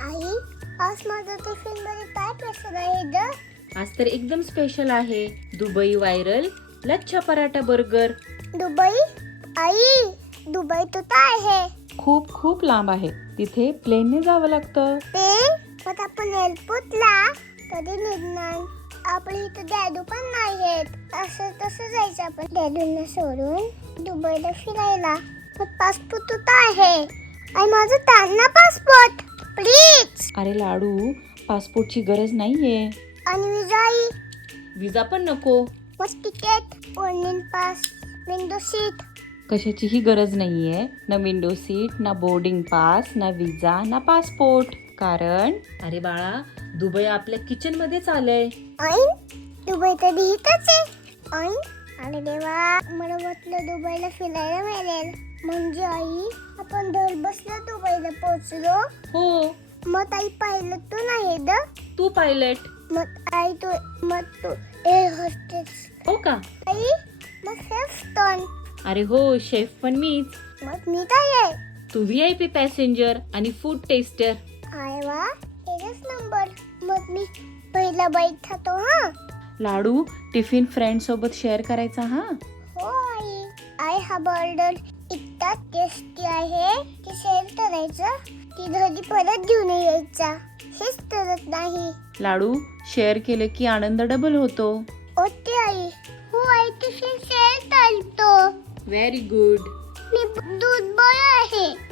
आई, आज माझं टिफिन मध्ये काय स्पेशल आहे ग? आज तर एकदम स्पेशल आहे. Dubai viral lachha paratha burger. Dubai? आई, दुबई तो काय आहे? खूप खूप लांब आहे. तिथे प्लेनने जावं लागतं. पण आपण एअरपोर्टला कधी निघणार? आपल्या इथं डॅडू पण नाही आहेत. असं तसं जायचं आपण डॅडूंना सोडून दुबईला फिरायला. पण पासपोर्ट तो आहे. आई, माझं त्यांना पासपोर्ट प्लीज. अरे लाडू, पासपोर्टची गरज नाहीये. आणि विजा आई? विजा पण नको. मग तिकीट, बोर्डिंग पास, विंडो सीट. कशाचीही गरज नाहीये. ना विंडो सीट, ना बोर्डिंग पास, ना विजा, ना पासपोर्ट. कारण अरे बाळा, दुबई आपल्या किचन मध्येच आलंय. आई, दुबई तर इथंच आहे. आई, अरे देवा, मला वाटलं दुबईला फिरायला मिळेल. म्हणजे आई, आपण घर बसल्या दुबईला पोहोचलो. हो, मग आई पाहिलं तू नाही द? Tu pilot. मग तू एअर होस्टेस. हो का? आई, मग सेफ टर्न. अरे हो, शेफ पण मीच. मग मी काय आहे? तू VIP पॅसेंजर आणि फूड टेस्टर. अरे वा, एकच नंबर. मग मी पहिला बाईट खातो हा. लाडू, टिफिन फ्रेंड सोबत शेअर करायचा हा. हो आई, आय हा बर्गर इतका टेस्टी आहे की शेअर करायचं, ती घरी परत घेऊन यायचा. हेच करत नाही. लाडू, शेअर केले की आनंद डबल होतो. ओके आई. हो आई, टिफिन शेअर करतो. Very good. मी दूध बळ आहे.